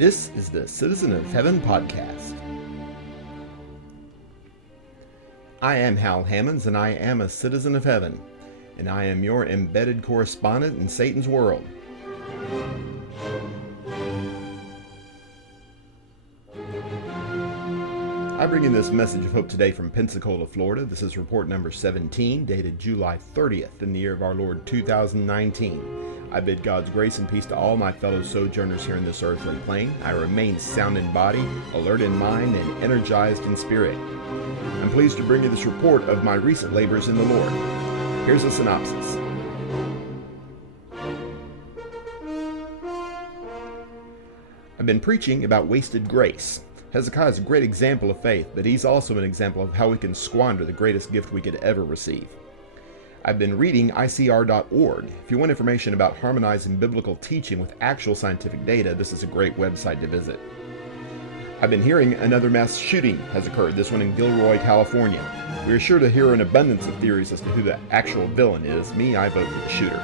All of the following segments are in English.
This is the Citizen of Heaven podcast. I am Hal Hammons, and I am a citizen of heaven, and I am your embedded correspondent in Satan's world. I bring you this message of hope today from Pensacola, Florida. This is report number 17, dated July 30th in the year of our Lord 2019. I bid God's grace and peace to all my fellow sojourners here in this earthly plane. I remain sound in body, alert in mind, and energized in spirit. I'm pleased to bring you this report of my recent labors in the Lord. Here's a synopsis. I've been preaching about wasted grace. Hezekiah is a great example of faith, but he's also an example of how we can squander the greatest gift we could ever receive. I've been reading ICR.org. If you want information about harmonizing biblical teaching with actual scientific data, this is a great website to visit. I've been hearing another mass shooting has occurred, this one in Gilroy, California. We are sure to hear an abundance of theories as to who the actual villain is. Me, I vote for the shooter.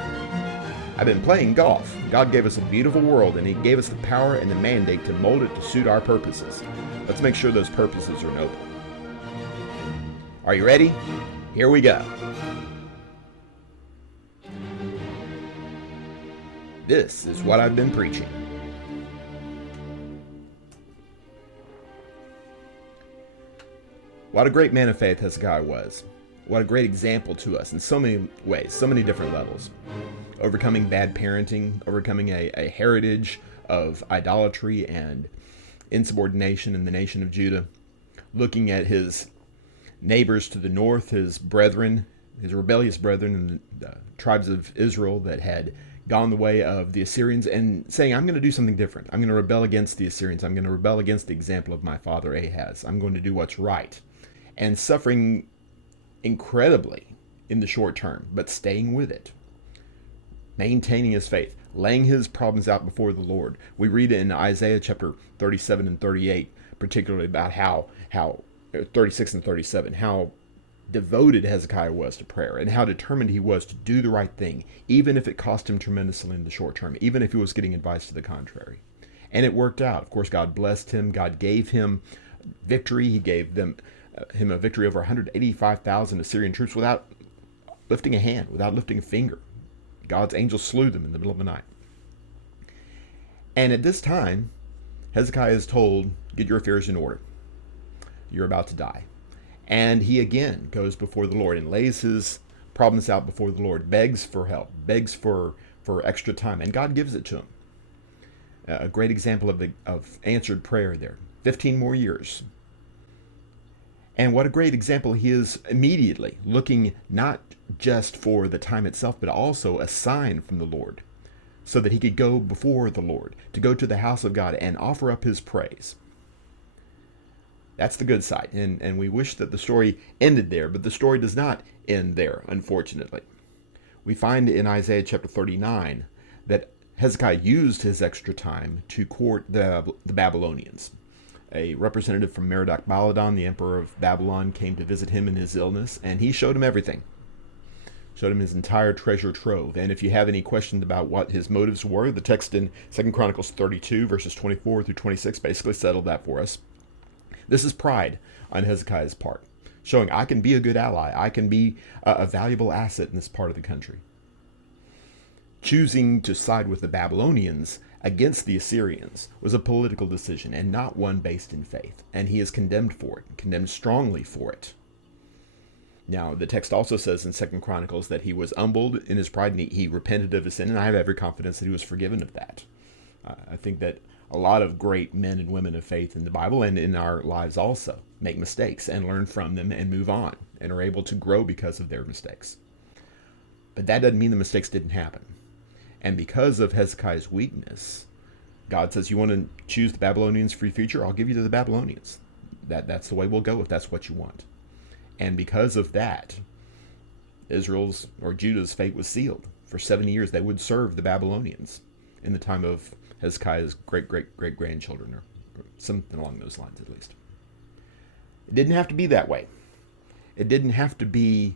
I've been playing golf. God gave us a beautiful world, and He gave us the power and the mandate to mold it to suit our purposes. Let's make sure those purposes are noble. Are you ready? Here we go. This is what I've been preaching. What a great man of faith Hezekiah was. What a great example to us in so many ways, so many different levels. Overcoming bad parenting, overcoming a heritage of idolatry and insubordination in the nation of Judah, looking at his neighbors to the north, his brethren, his rebellious brethren in the tribes of Israel that had gone the way of the Assyrians, and saying, I'm going to do something different. I'm going to rebel against the Assyrians. I'm going to rebel against the example of my father Ahaz. I'm going to do what's right. And suffering incredibly in the short term, but staying with it. Maintaining his faith, laying his problems out before the Lord. We read in Isaiah chapter 37 and 38, particularly about how 36 and 37, how devoted Hezekiah was to prayer and how determined he was to do the right thing, even if it cost him tremendously in the short term, even if he was getting advice to the contrary. And it worked out. Of course, God blessed him. God gave him victory. He gave him a victory over 185,000 Assyrian troops without lifting a hand, without lifting a finger. God's angels slew them in the middle of the night. And at this time, Hezekiah is told, get your affairs in order. You're about to die. And he again goes before the Lord and lays his problems out before the Lord, begs for help, begs for extra time, and God gives it to him. A great example of answered prayer there. 15 more years. And what a great example he is immediately looking not just for the time itself, but also a sign from the Lord so that he could go before the Lord, to go to the house of God and offer up his praise. That's the good side. And we wish that the story ended there, but the story does not end there, unfortunately. We find in Isaiah chapter 39 that Hezekiah used his extra time to court the Babylonians. A representative from Merodach-Baladan, the emperor of Babylon, came to visit him in his illness, and he showed him everything. Showed him his entire treasure trove. And if you have any questions about what his motives were, the text in 2 Chronicles 32, verses 24 through 26, basically settled that for us. This is pride on Hezekiah's part, showing I can be a good ally. I can be a valuable asset in this part of the country. Choosing to side with the Babylonians against the Assyrians was a political decision and not one based in faith. And he is condemned for it, condemned strongly for it. Now, the text also says in 2 Chronicles that he was humbled in his pride and he repented of his sin, and I have every confidence that he was forgiven of that. I think that a lot of great men and women of faith in the Bible and in our lives also make mistakes and learn from them and move on and are able to grow because of their mistakes. But that doesn't mean the mistakes didn't happen. And because of Hezekiah's weakness, God says, you want to choose the Babylonians for your future? I'll give you to the Babylonians. That's the way we'll go if that's what you want. And because of that, Israel's or Judah's fate was sealed. For 70 years, they would serve the Babylonians in the time of Hezekiah's great-great-great-grandchildren, or something along those lines at least. It didn't have to be that way. It didn't have to be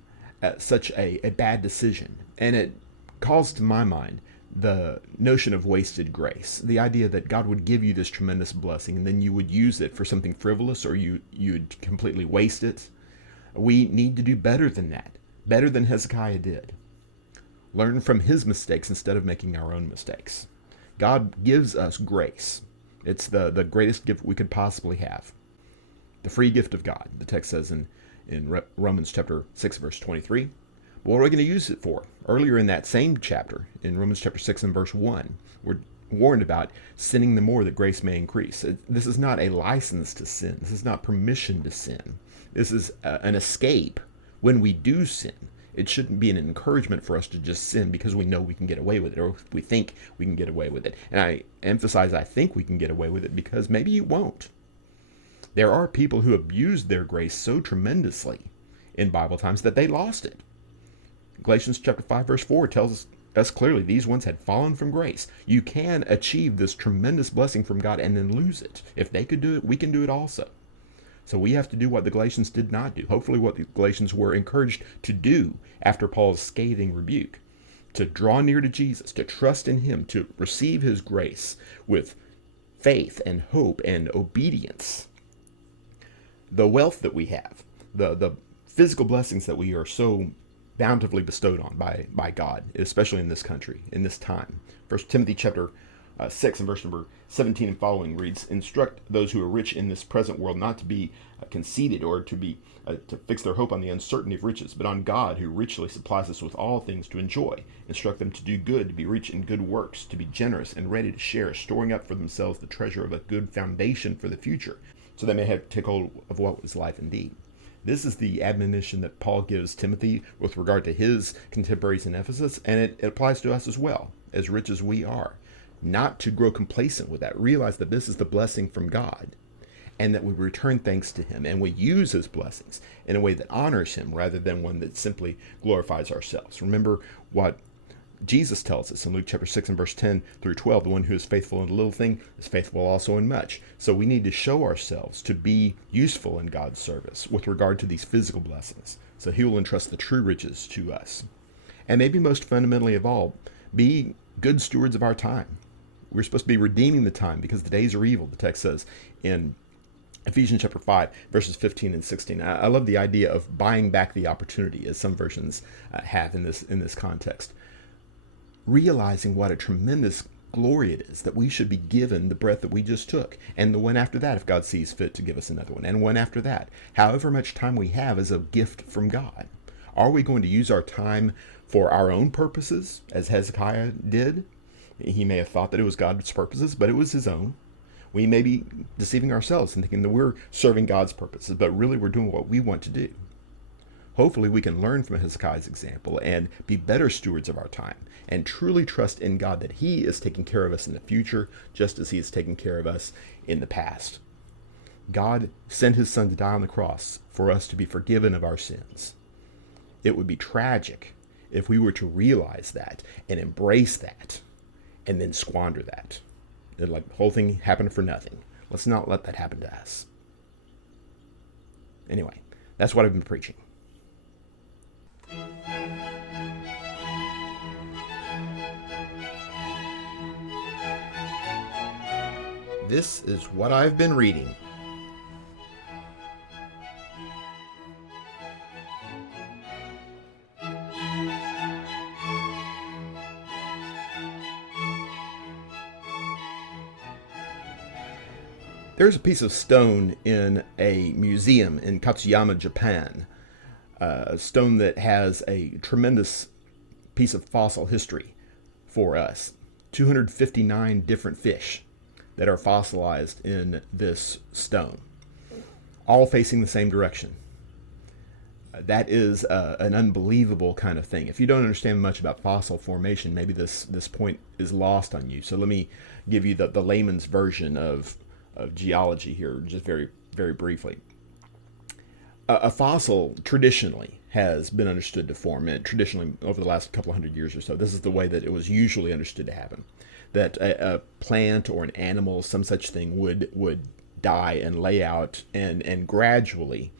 such a bad decision. And it calls to my mind the notion of wasted grace, the idea that God would give you this tremendous blessing and then you would use it for something frivolous, or you'd completely waste it. We need to do better than that, better than Hezekiah did. Learn from his mistakes instead of making our own mistakes. God gives us grace. It's the greatest gift we could possibly have. The free gift of God, the text says in Romans chapter 6, verse 23. But what are we going to use it for? Earlier in that same chapter, in Romans chapter 6 and verse 1, we're warned about sinning the more that grace may increase. This is not a license to sin. This is not permission to sin. This is an escape when we do sin. It shouldn't be an encouragement for us to just sin because we know we can get away with it, or we think we can get away with it. And I emphasize I think we can get away with it because maybe you won't. There are people who abused their grace so tremendously in Bible times that they lost it. Galatians chapter 5 verse 4 tells us clearly these ones had fallen from grace. You can achieve this tremendous blessing from God and then lose it. If they could do it, we can do it also. So we have to do what the Galatians did not do. Hopefully what the Galatians were encouraged to do after Paul's scathing rebuke. To draw near to Jesus, to trust in him, to receive his grace with faith and hope and obedience. The wealth that we have, the physical blessings that we are so bountifully bestowed on by God, especially in this country, in this time. 1 Timothy chapter 6 and verse number 17 and following reads, "Instruct those who are rich in this present world not to be conceited, or to fix their hope on the uncertainty of riches, but on God, who richly supplies us with all things to enjoy. Instruct them to do good, to be rich in good works, to be generous and ready to share, storing up for themselves the treasure of a good foundation for the future, so they may take hold of what was life indeed." This is the admonition that Paul gives Timothy with regard to his contemporaries in Ephesus, and it applies to us as well, as rich as we are. Not to grow complacent with that. Realize that this is the blessing from God, and that we return thanks to him, and we use his blessings in a way that honors him rather than one that simply glorifies ourselves. Remember what Jesus tells us in Luke chapter 6 and verse 10 through 12, the one who is faithful in a little thing is faithful also in much. So we need to show ourselves to be useful in God's service with regard to these physical blessings. So he will entrust the true riches to us. And maybe most fundamentally of all, be good stewards of our time. We're supposed to be redeeming the time because the days are evil, the text says in Ephesians chapter 5, verses 15 and 16. I love the idea of buying back the opportunity, as some versions have in this context. Realizing what a tremendous glory it is that we should be given the breath that we just took, and the one after that if God sees fit to give us another one, and one after that. However much time we have is a gift from God. Are we going to use our time for our own purposes, as Hezekiah did? He may have thought that it was God's purposes, but it was his own. We may be deceiving ourselves and thinking that we're serving God's purposes, but really we're doing what we want to do. Hopefully we can learn from Hezekiah's example and be better stewards of our time and truly trust in God that he is taking care of us in the future just as he is taking care of us in the past. God sent his son to die on the cross for us to be forgiven of our sins. It would be tragic if we were to realize that and embrace that and then squander that. Like the whole thing happened for nothing. Let's not let that happen to us. Anyway, that's what I've been preaching. This is what I've been reading. There's a piece of stone in a museum in Katsuyama, Japan. A stone that has a tremendous piece of fossil history for us. 259 different fish that are fossilized in this stone, all facing the same direction. That is an unbelievable kind of thing. If you don't understand much about fossil formation, maybe this point is lost on you. So let me give you the layman's version of geology here, just very, very briefly. A fossil traditionally has been understood to form, and traditionally over the last couple of hundred years or so, this is the way that it was usually understood to happen. That a plant or an animal, some such thing, would die and lay out, and gradually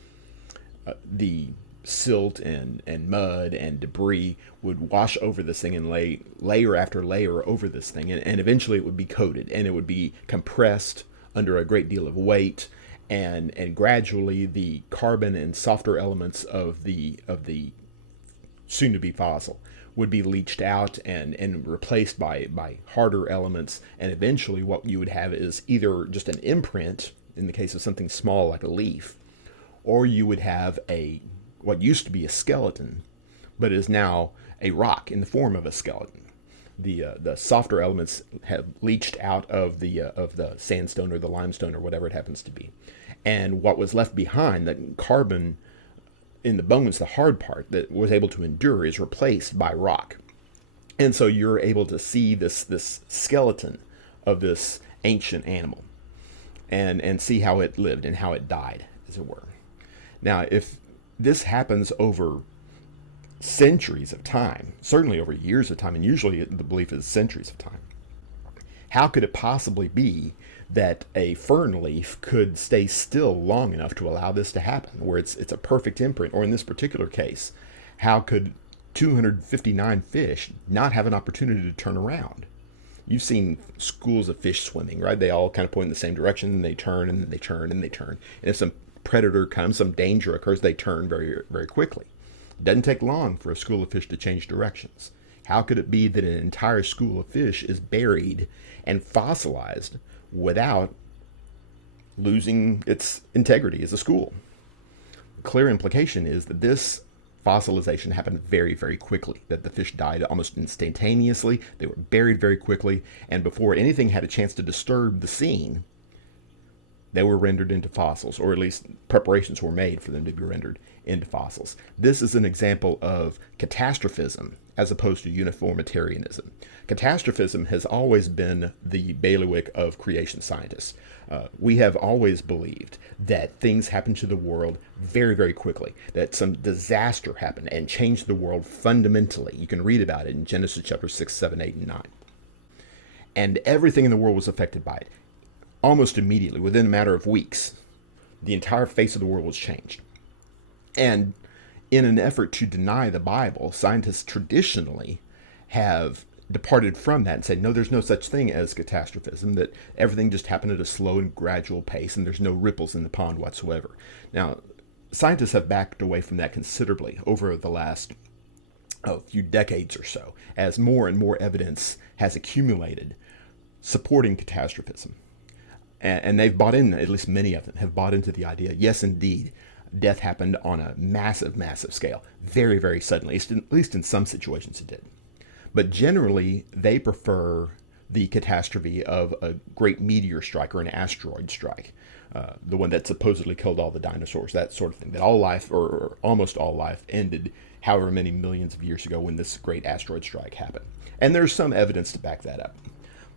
the silt and mud and debris would wash over this thing and lay layer after layer over this thing, and eventually it would be coated and it would be compressed under a great deal of weight, and gradually the carbon and softer elements of the soon to be fossil would be leached out and replaced by harder elements, and eventually what you would have is either just an imprint in the case of something small like a leaf, or you would have a what used to be a skeleton, but is now a rock in the form of a skeleton. The softer elements have leached out of the sandstone or the limestone or whatever it happens to be, and what was left behind, the carbon in the bones, the hard part that was able to endure, is replaced by rock, and so you're able to see this skeleton of this ancient animal, and see how it lived and how it died, as it were. Now, if this happens over centuries of time, certainly over years of time, and usually the belief is centuries of time, how could it possibly be that a fern leaf could stay still long enough to allow this to happen, where it's a perfect imprint? Or in this particular case, how could 259 fish not have an opportunity to turn around? You've seen schools of fish swimming, right? They all kind of point in the same direction, and they turn, and they turn, and they turn. And if some predator comes, some danger occurs, they turn very, very quickly. It doesn't take long for a school of fish to change directions. How could it be that an entire school of fish is buried and fossilized without losing its integrity as a school? The clear implication is that this fossilization happened very, very quickly, that the fish died almost instantaneously. They were buried very quickly, and before anything had a chance to disturb the scene, they were rendered into fossils, or at least preparations were made for them to be rendered into fossils. This is an example of catastrophism as opposed to uniformitarianism. Catastrophism has always been the bailiwick of creation scientists. We have always believed that things happen to the world very, very quickly, that some disaster happened and changed the world fundamentally. You can read about it in Genesis chapter 6, 7, 8, and 9. And everything in the world was affected by it. Almost immediately, within a matter of weeks, the entire face of the world was changed. And in an effort to deny the Bible, scientists traditionally have departed from that and said, no, there's no such thing as catastrophism, that everything just happened at a slow and gradual pace, and there's no ripples in the pond whatsoever. Now, scientists have backed away from that considerably over the last few decades or so, as more and more evidence has accumulated supporting catastrophism. And they've bought in, at least many of them have bought into the idea, yes, indeed, death happened on a massive, massive scale, very, very suddenly, at least in some situations it did. But generally, they prefer the catastrophe of a great meteor strike or an asteroid strike, the one that supposedly killed all the dinosaurs, that sort of thing, that all life, or almost all life, ended however many millions of years ago when this great asteroid strike happened. And there's some evidence to back that up.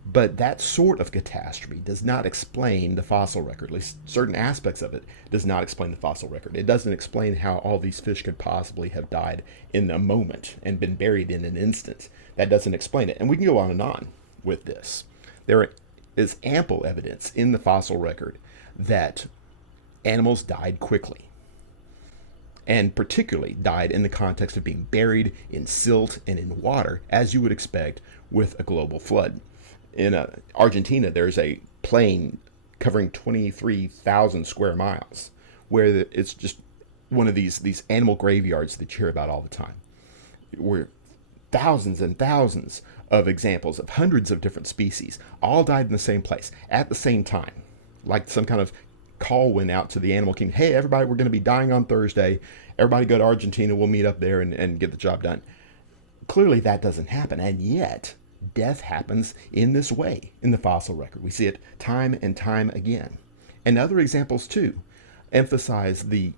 But that sort of catastrophe does not explain the fossil record. At least certain aspects of it does not explain the fossil record. It doesn't explain how all these fish could possibly have died in a moment and been buried in an instant. That doesn't explain it. And we can go on with this. There is ample evidence in the fossil record that animals died quickly, and particularly died in the context of being buried in silt and in water, as you would expect with a global flood. In Argentina, there's a plain covering 23,000 square miles where it's just one of these animal graveyards that you hear about all the time, where thousands and thousands of examples of hundreds of different species all died in the same place at the same time, like some kind of call went out to the animal kingdom. Hey, everybody, we're going to be dying on Thursday. Everybody go to Argentina. We'll meet up there and get the job done. Clearly, that doesn't happen, and yet death happens in this way in the fossil record. We see it time and time again. And other examples, too, emphasize the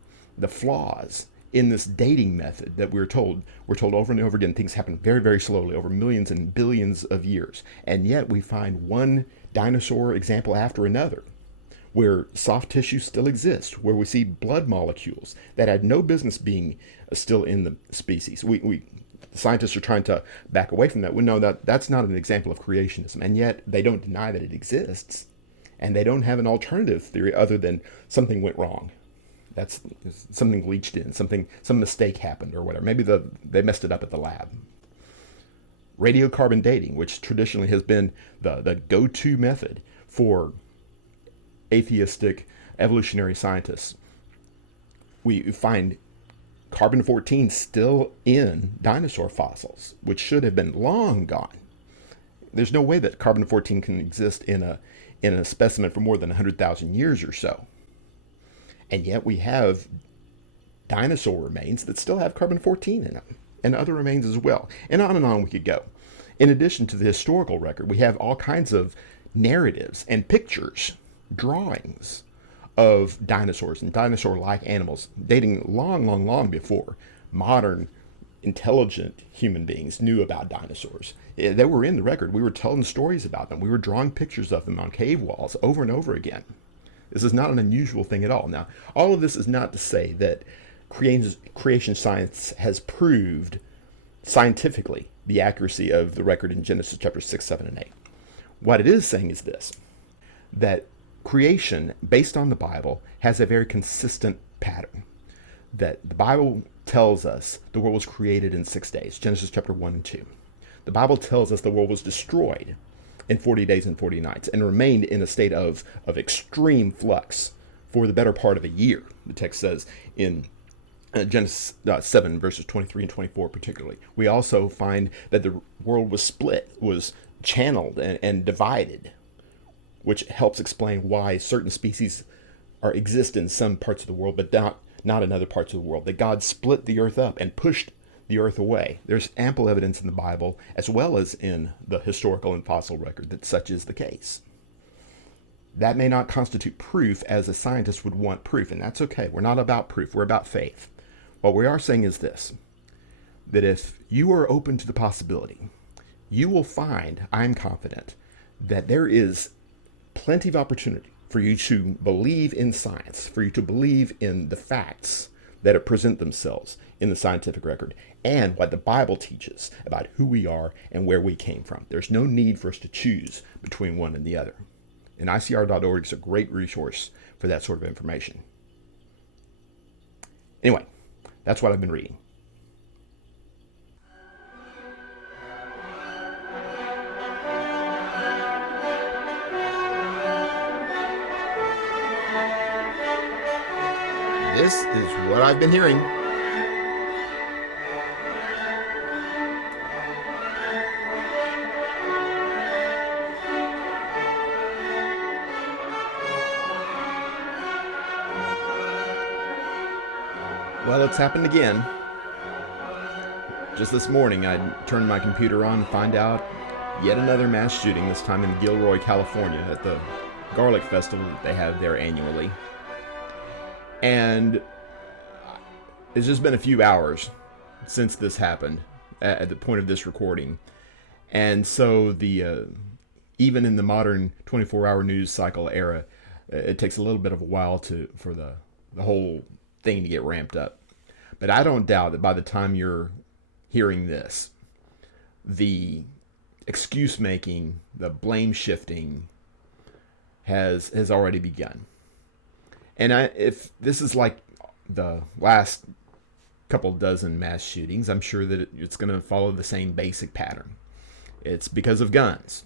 flaws in this dating method that we're told over and over again. Things happen very, very slowly over millions and billions of years. And yet we find one dinosaur example after another where soft tissue still exists, where we see blood molecules that had no business being still in the species. Scientists are trying to back away from that. We know that that's not an example of creationism, and yet they don't deny that it exists, and they don't have an alternative theory other than something went wrong. That's something leached in, some mistake happened or whatever. Maybe they messed it up at the lab. Radiocarbon dating, which traditionally has been the go-to method for atheistic evolutionary scientists. We find carbon-14 still in dinosaur fossils, which should have been long gone. There's no way that carbon-14 can exist in a specimen for more than 100,000 years or so. And yet we have dinosaur remains that still have carbon-14 in them, and other remains as well. And on we could go. In addition to the historical record, we have all kinds of narratives and pictures, drawings of dinosaurs and dinosaur-like animals dating long before modern intelligent human beings knew about dinosaurs. They were in the record. We were telling stories about them. We were drawing pictures of them on cave walls over and over again. This is not an unusual thing at all. Now, all of this is not to say that creation science has proved scientifically the accuracy of the record in Genesis chapter 6, 7, and 8. What it is saying is this, that creation, based on the Bible, has a very consistent pattern. That the Bible tells us the world was created in 6 days, Genesis chapter 1 and 2. The Bible tells us the world was destroyed in 40 days and 40 nights and remained in a state of extreme flux for the better part of a year. The text says in Genesis 7, verses 23 and 24 particularly. We also find that the world was split, was channeled and divided, which helps explain why certain species exist in some parts of the world, but not in other parts of the world. That God split the earth up and pushed the earth away. There's ample evidence in the Bible, as well as in the historical and fossil record, that such is the case. That may not constitute proof as a scientist would want proof, and that's okay. We're not about proof. We're about faith. What we are saying is this, that if you are open to the possibility, you will find, I'm confident, that there is plenty of opportunity for you to believe in science, for you to believe in the facts that present themselves in the scientific record and what the Bible teaches about who we are and where we came from. There's no need for us to choose between one and the other. And ICR.org is a great resource for that sort of information. Anyway, that's what I've been reading. This is what I've been hearing. Well, it's happened again. Just this morning, I turned my computer on and find out yet another mass shooting, this time in Gilroy, California, at the Garlic Festival that they have there annually. And it's just been a few hours since this happened at the point of this recording. And so even in the modern 24-hour news cycle era, it takes a little bit of a while for the whole thing to get ramped up. But I don't doubt that by the time you're hearing this, the excuse making, the blame shifting has already begun. And if this is like the last couple dozen mass shootings, I'm sure that it's going to follow the same basic pattern. It's because of guns.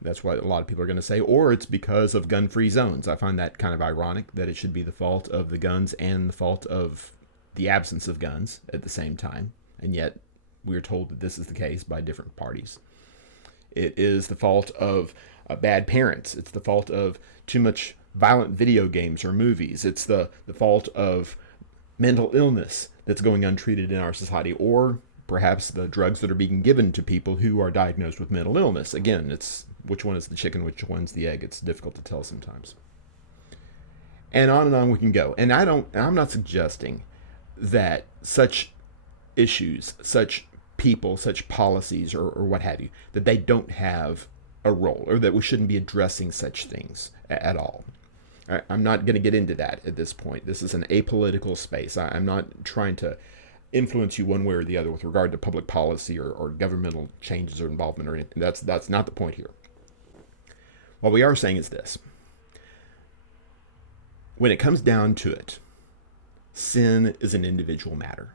That's what a lot of people are going to say. Or it's because of gun-free zones. I find that kind of ironic that it should be the fault of the guns and the fault of the absence of guns at the same time. And yet we are told that this is the case by different parties. It is the fault of bad parents. It's the fault of too much violent video games or movies. It's the fault of mental illness that's going untreated in our society, or perhaps the drugs that are being given to people who are diagnosed with mental illness. Again, it's which one is the chicken, which one's the egg. It's difficult to tell sometimes. And on we can go. And I'm not suggesting that such issues, such people, such policies, or what have you, that they don't have a role, or that we shouldn't be addressing such things at all. I'm not going to get into that at this point. This is an apolitical space. I'm not trying to influence you one way or the other with regard to public policy or governmental changes or involvement or anything. That's not the point here. What we are saying is this. When it comes down to it, Sin is an individual matter.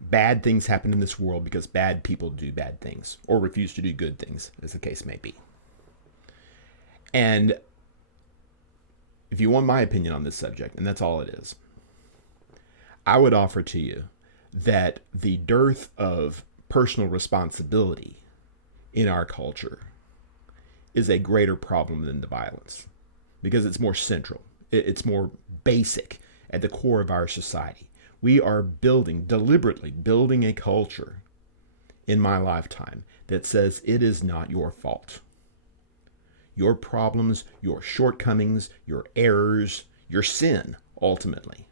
Bad things happen in this world because bad people do bad things or refuse to do good things, as the case may be. And if you want my opinion on this subject, and that's all it is, I would offer to you that the dearth of personal responsibility in our culture is a greater problem than the violence, because it's more central. It's more basic at the core of our society. We are deliberately building a culture in my lifetime that says it is not your fault. Your problems, your shortcomings, your errors, your sin, ultimately,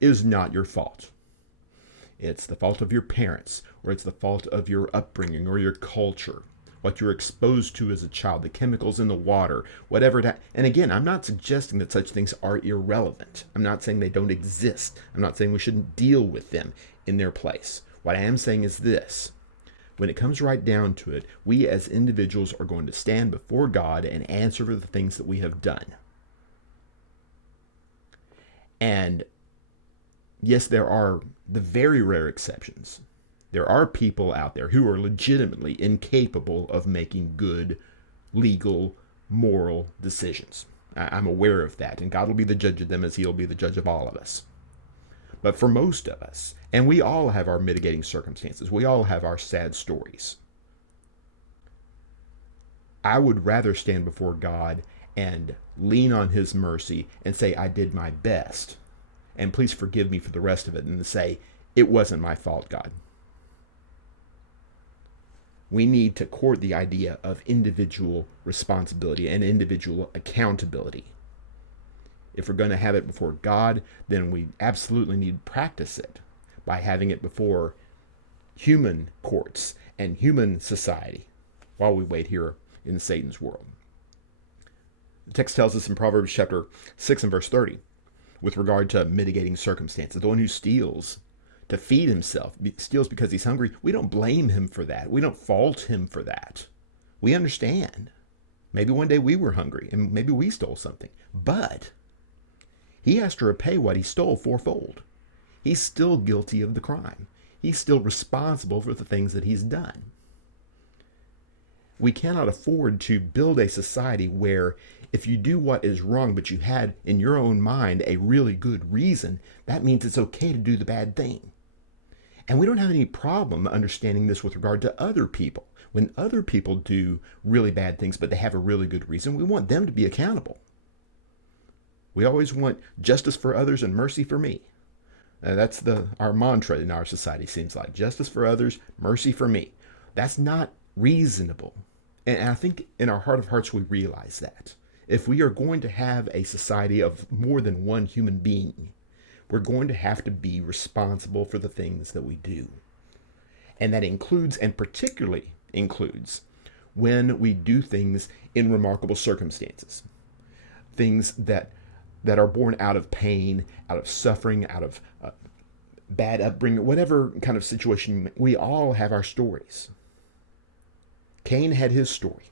is not your fault. It's the fault of your parents, or it's the fault of your upbringing or your culture, what you're exposed to as a child, the chemicals in the water, whatever that. And again, I'm not suggesting that such things are irrelevant. I'm not saying they don't exist. I'm not saying we shouldn't deal with them in their place. What I am saying is this. When it comes right down to it, we as individuals are going to stand before God and answer for the things that we have done. And yes, there are the very rare exceptions. There are people out there who are legitimately incapable of making good, legal, moral decisions. I'm aware of that, and God will be the judge of them as He'll be the judge of all of us. But for most of us, and we all have our mitigating circumstances, we all have our sad stories, I would rather stand before God and lean on His mercy and say, I did my best, and please forgive me for the rest of it, and to say, it wasn't my fault, God. We need to court the idea of individual responsibility and individual accountability. If we're going to have it before God, then we absolutely need to practice it by having it before human courts and human society while we wait here in Satan's world. The text tells us in Proverbs chapter 6 and verse 30, with regard to mitigating circumstances, the one who steals to feed himself, steals because he's hungry, we don't blame him for that. We don't fault him for that. We understand. Maybe one day we were hungry and maybe we stole something, but he has to repay what he stole fourfold. He's still guilty of the crime. He's still responsible for the things that he's done. We cannot afford to build a society where if you do what is wrong, but you had in your own mind a really good reason, that means it's okay to do the bad thing. And we don't have any problem understanding this with regard to other people. When other people do really bad things, but they have a really good reason, we want them to be accountable. We always want justice for others and mercy for me. That's our mantra in our society, seems like. Justice for others, mercy for me. That's not reasonable. And I think in our heart of hearts we realize that. If we are going to have a society of more than one human being, we're going to have to be responsible for the things that we do. And that includes, and particularly includes, when we do things in remarkable circumstances. Things that are born out of pain, out of suffering, out of bad upbringing, whatever kind of situation. We all have our stories. Cain had his story.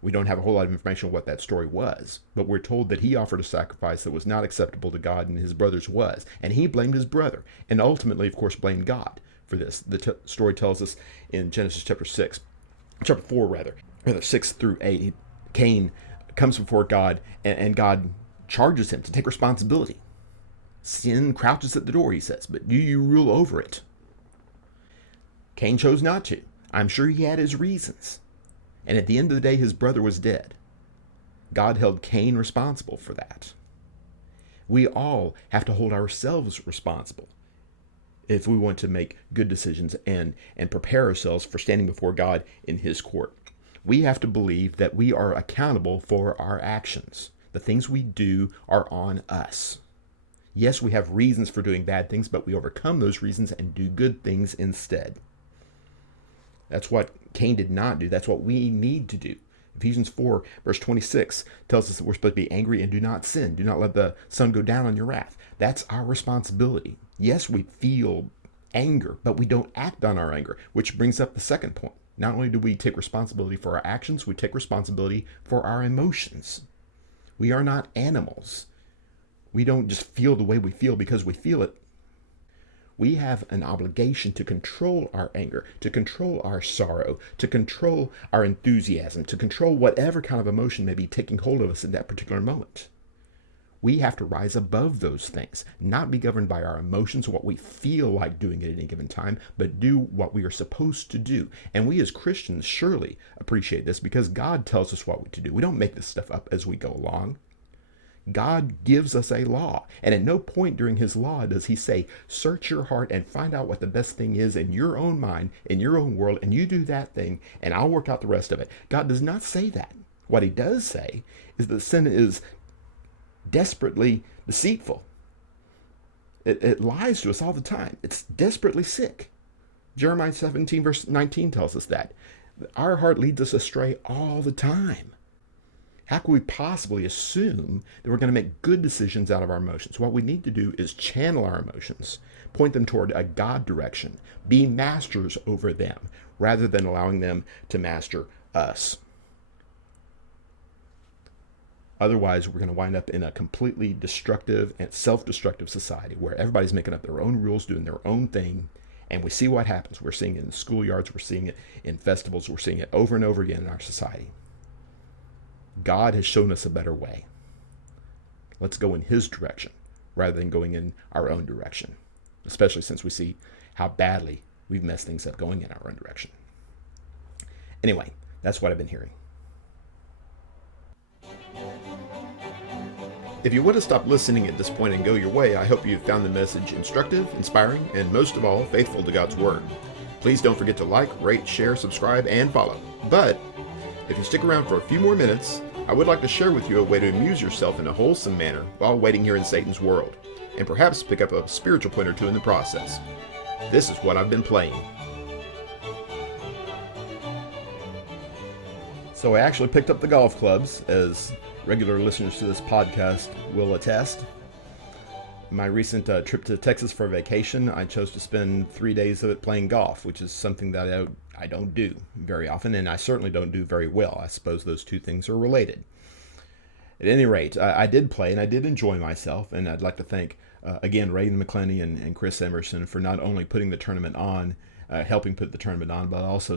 We don't have a whole lot of information on what that story was, but we're told that he offered a sacrifice that was not acceptable to God and his brother's was, and he blamed his brother, and ultimately, of course, blamed God for this. The story tells us in Genesis chapter 4, 6 through 8, Cain comes before God, and God charges him to take responsibility. Sin crouches at the door, he says, but do you rule over it? Cain chose not to. I'm sure he had his reasons. And at the end of the day, his brother was dead. God held Cain responsible for that. We all have to hold ourselves responsible if we want to make good decisions and prepare ourselves for standing before God in his court. We have to believe that we are accountable for our actions. The things we do are on us. Yes, we have reasons for doing bad things, but we overcome those reasons and do good things instead. That's what Cain did not do. That's what we need to do. Ephesians 4, verse 26 tells us that we're supposed to be angry and do not sin. Do not let the sun go down on your wrath. That's our responsibility. Yes, we feel anger, but we don't act on our anger, which brings up the second point. Not only do we take responsibility for our actions, we take responsibility for our emotions. We are not animals. We don't just feel the way we feel because we feel it. We have an obligation to control our anger, to control our sorrow, to control our enthusiasm, to control whatever kind of emotion may be taking hold of us at that particular moment. We have to rise above those things, not be governed by our emotions, what we feel like doing at any given time, but do what we are supposed to do. And we as Christians surely appreciate this because God tells us what to do. We don't make this stuff up as we go along. God gives us a law, and at no point during his law does he say, search your heart and find out what the best thing is in your own mind, in your own world, and you do that thing, and I'll work out the rest of it. God does not say that. What he does say is that sin is desperately deceitful. It lies to us all the time. It's desperately sick. Jeremiah 17 verse 19 tells us that. Our heart leads us astray all the time. How can we possibly assume that we're going to make good decisions out of our emotions? What we need to do is channel our emotions, point them toward a God direction, be masters over them, rather than allowing them to master us. Otherwise, we're going to wind up in a completely destructive and self-destructive society where everybody's making up their own rules, doing their own thing, and we see what happens. We're seeing it in schoolyards, we're seeing it in festivals, we're seeing it over and over again in our society. God has shown us a better way. Let's go in his direction rather than going in our own direction, especially since we see how badly we've messed things up going in our own direction. Anyway, that's what I've been hearing. If you want to stop listening at this point and go your way, I hope you found the message instructive, inspiring, and most of all, faithful to God's Word. Please don't forget to like, rate, share, subscribe, and follow. But if you stick around for a few more minutes, I would like to share with you a way to amuse yourself in a wholesome manner while waiting here in Satan's world, and perhaps pick up a spiritual point or two in the process. This is what I've been playing. So I actually picked up the golf clubs, as regular listeners to this podcast will attest. My recent trip to Texas for vacation, I chose to spend 3 days of it playing golf, which is something that I don't do very often, and I certainly don't do very well. I suppose those two things are related. At any rate, I did play, and I did enjoy myself, and I'd like to thank, again, Ray McClenny and Chris Emerson for not only putting the tournament on, helping put the tournament on, but also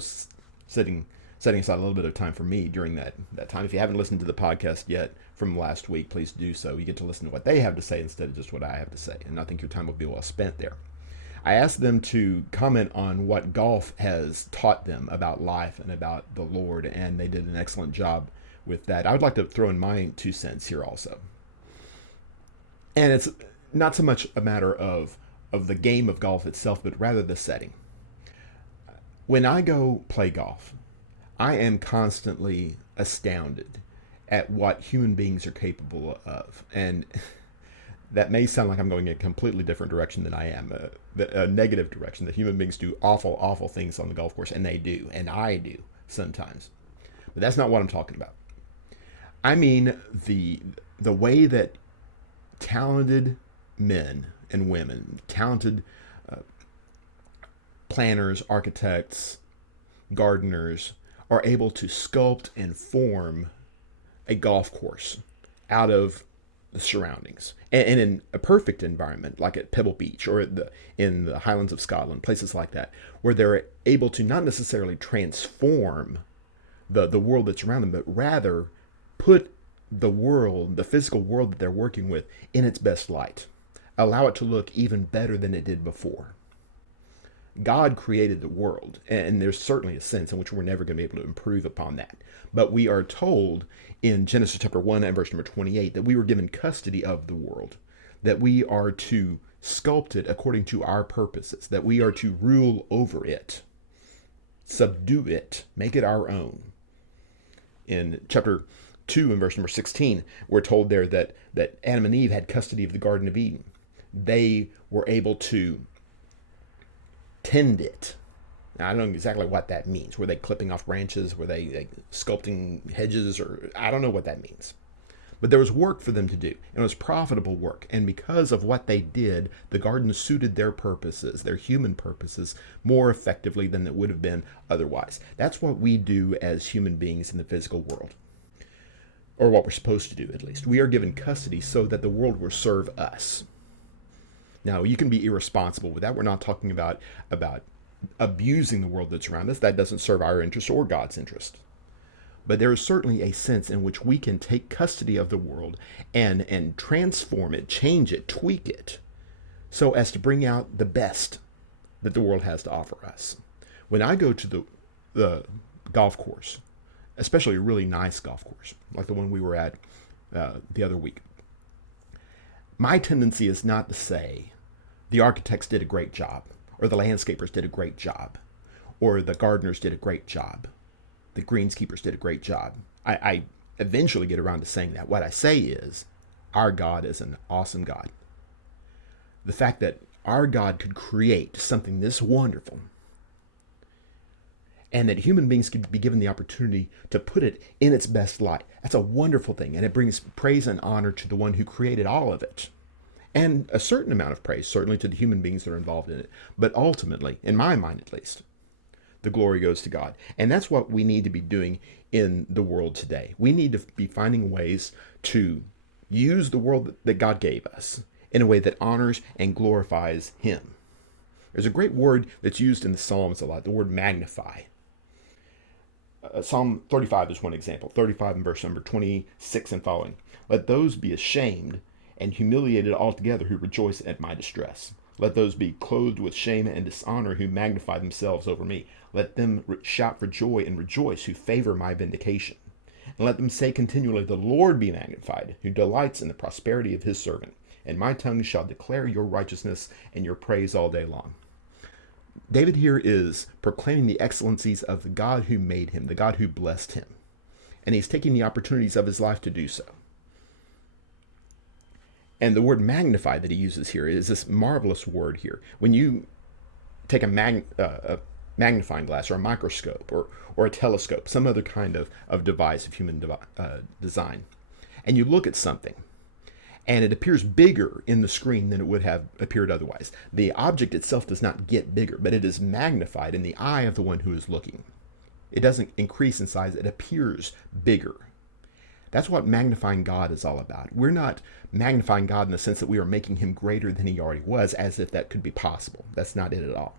setting aside a little bit of time for me during that time. If you haven't listened to the podcast yet from last week, please do so. You get to listen to what they have to say instead of just what I have to say, and I think your time will be well spent there. I asked them to comment on what golf has taught them about life and about the Lord, and they did an excellent job with that. I would like to throw in my 2 cents here also. And it's not so much a matter of the game of golf itself, but rather the setting. When I go play golf, I am constantly astounded at what human beings are capable of. And that may sound like I'm going in a completely different direction than I am, a negative direction, that human beings do awful, awful things on the golf course, and they do, and I do sometimes. But that's not what I'm talking about. I mean the way that talented men and women, talented planners, architects, gardeners, are able to sculpt and form a golf course out of the surroundings, and in a perfect environment like at Pebble Beach or in the Highlands of Scotland, places like that, where they're able to not necessarily transform the world that's around them, but rather put the world, the physical world that they're working with, in its best light. Allow it to look even better than it did before. God created the world, and there's certainly a sense in which we're never going to be able to improve upon that. But we are told in Genesis chapter 1 and verse number 28 that we were given custody of the world, that we are to sculpt it according to our purposes, that we are to rule over it, subdue it, make it our own. In chapter 2 and verse number 16, we're told there that Adam and Eve had custody of the Garden of Eden. They were able to tend it. Now, I don't know exactly what that means. Were they clipping off branches? Were they sculpting hedges? Or I don't know what that means. But there was work for them to do, and it was profitable work. And because of what they did, the garden suited their purposes, their human purposes, more effectively than it would have been otherwise. That's what we do as human beings in the physical world. or what we're supposed to do at least. We are given custody so that the world will serve us. Now, you can be irresponsible with that. We're not talking about abusing the world that's around us. That doesn't serve our interest or God's interest. But there is certainly a sense in which we can take custody of the world and transform it, change it, tweak it, so as to bring out the best that the world has to offer us. When I go to the golf course, especially a really nice golf course, like the one we were at the other week, my tendency is not to say the architects did a great job, or the landscapers did a great job, or the gardeners did a great job, the greenskeepers did a great job. I eventually get around to saying that. What I say is, our God is an awesome God. The fact that our God could create something this wonderful, and that human beings could be given the opportunity to put it in its best light, that's a wonderful thing, and it brings praise and honor to the one who created all of it. And a certain amount of praise, certainly, to the human beings that are involved in it. But ultimately, in my mind at least, the glory goes to God. And that's what we need to be doing in the world today. We need to be finding ways to use the world that God gave us in a way that honors and glorifies Him. There's a great word that's used in the Psalms a lot, the word magnify. Psalm 35 is one example, 35 and verse number 26 and following. Let those be ashamed and humiliated altogether who rejoice at my distress. Let those be clothed with shame and dishonor who magnify themselves over me. Let them shout for joy and rejoice who favor my vindication. And let them say continually, the Lord be magnified, who delights in the prosperity of his servant. And my tongue shall declare your righteousness and your praise all day long. David here is proclaiming the excellencies of the God who made him, the God who blessed him. And he's taking the opportunities of his life to do so. And the word magnify that he uses here is this marvelous word here. When you take a magnifying glass or a microscope or a telescope, some other kind of device of human design, and you look at something, and it appears bigger in the screen than it would have appeared otherwise. The object itself does not get bigger, but it is magnified in the eye of the one who is looking. It doesn't increase in size, it appears bigger. That's what magnifying God is all about. We're not magnifying God in the sense that we are making him greater than he already was, as if that could be possible. That's not it at all.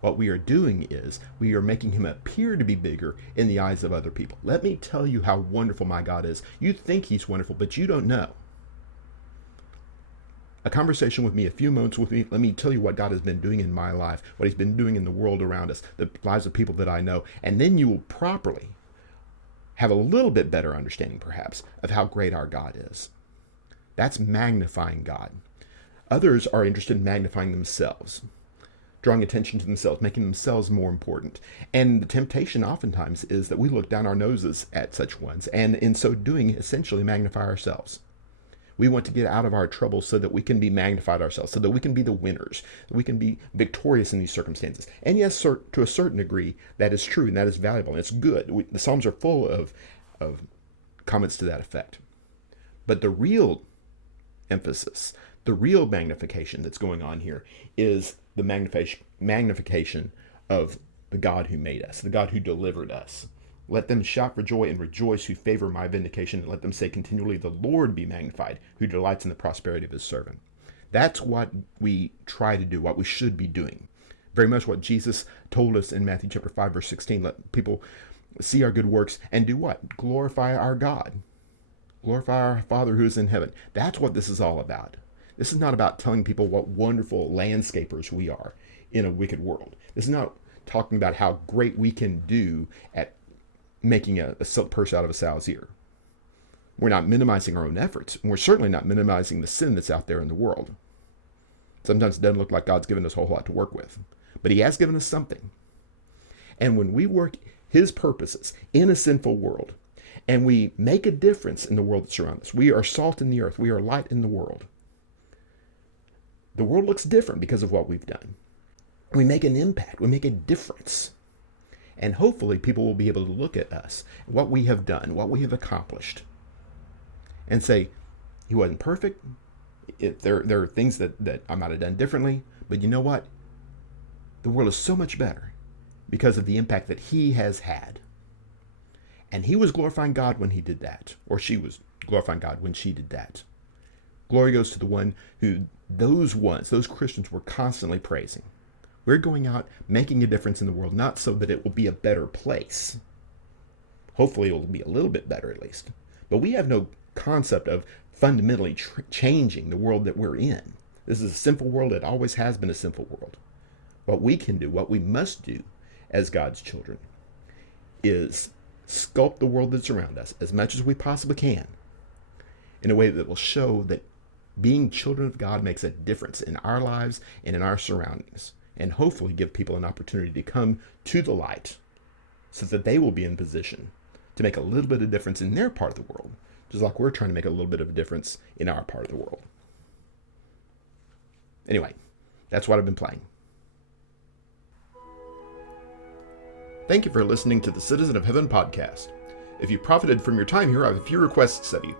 What we are doing is we are making him appear to be bigger in the eyes of other people. Let me tell you how wonderful my God is. You think he's wonderful, but you don't know. A conversation with me, a few moments with me, let me tell you what God has been doing in my life, what he's been doing in the world around us, the lives of people that I know, and then you will properly have a little bit better understanding, perhaps, of how great our God is. That's magnifying God. Others are interested in magnifying themselves, drawing attention to themselves, making themselves more important. And the temptation oftentimes is that we look down our noses at such ones, and in so doing, essentially magnify ourselves. We want to get out of our trouble so that we can be magnified ourselves, so that we can be the winners, that we can be victorious in these circumstances. And yes, sir, to a certain degree, that is true and that is valuable and it's good. The Psalms are full of comments to that effect. But the real emphasis, the real magnification that's going on here is the magnification of the God who made us, the God who delivered us. Let them shout for joy and rejoice who favor my vindication, and let them say continually, the Lord be magnified, who delights in the prosperity of his servant. That's what we try to do, what we should be doing. Very much what Jesus told us in Matthew chapter 5, verse 16. Let people see our good works and do what? Glorify our God. Glorify our Father who is in heaven. That's what this is all about. This is not about telling people what wonderful landscapers we are in a wicked world. This is not talking about how great we can do at making a silk purse out of a sow's ear. We're not minimizing our own efforts, and we're certainly not minimizing the sin that's out there in the world. Sometimes it doesn't look like God's given us a whole lot to work with, but he has given us something. And when we work his purposes in a sinful world, and we make a difference in the world that surrounds us, we are salt in the earth, we are light in the world. The world looks different because of what we've done. We make an impact, we make a difference. And hopefully people will be able to look at us, what we have done, what we have accomplished, and say, he wasn't perfect. There are things that I might have done differently, but you know what? The world is so much better because of the impact that he has had. And he was glorifying God when he did that, or she was glorifying God when she did that. Glory goes to the one who those Christians were constantly praising. We're going out making a difference in the world, not so that it will be a better place. Hopefully it will be a little bit better at least. But we have no concept of fundamentally changing the world that we're in. This is a sinful world. It always has been a sinful world. What we can do, what we must do as God's children, is sculpt the world that's around us as much as we possibly can in a way that will show that being children of God makes a difference in our lives and in our surroundings, and hopefully give people an opportunity to come to the light so that they will be in position to make a little bit of difference in their part of the world, just like we're trying to make a little bit of a difference in our part of the world. Anyway, that's what I've been playing. Thank you for listening to the Citizen of Heaven podcast. If you profited from your time here, I have a few requests of you.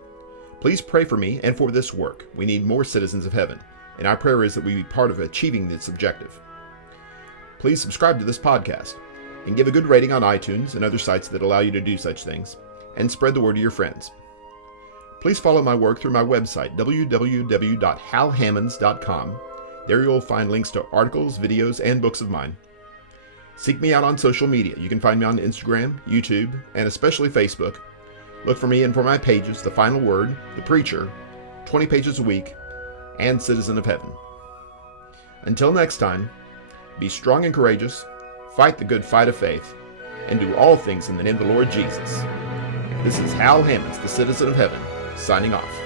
Please pray for me and for this work. We need more citizens of heaven, and our prayer is that we be part of achieving this objective. Please subscribe to this podcast and give a good rating on iTunes and other sites that allow you to do such things, and spread the word to your friends. Please follow my work through my website, www.halhammons.com. There you'll find links to articles, videos, and books of mine. Seek me out on social media. You can find me on Instagram, YouTube, and especially Facebook. Look for me and for my pages, The Final Word, The Preacher, 20 Pages a Week, and Citizen of Heaven. Until next time, be strong and courageous, fight the good fight of faith, and do all things in the name of the Lord Jesus. This is Hal Hammons, the Citizen of Heaven, signing off.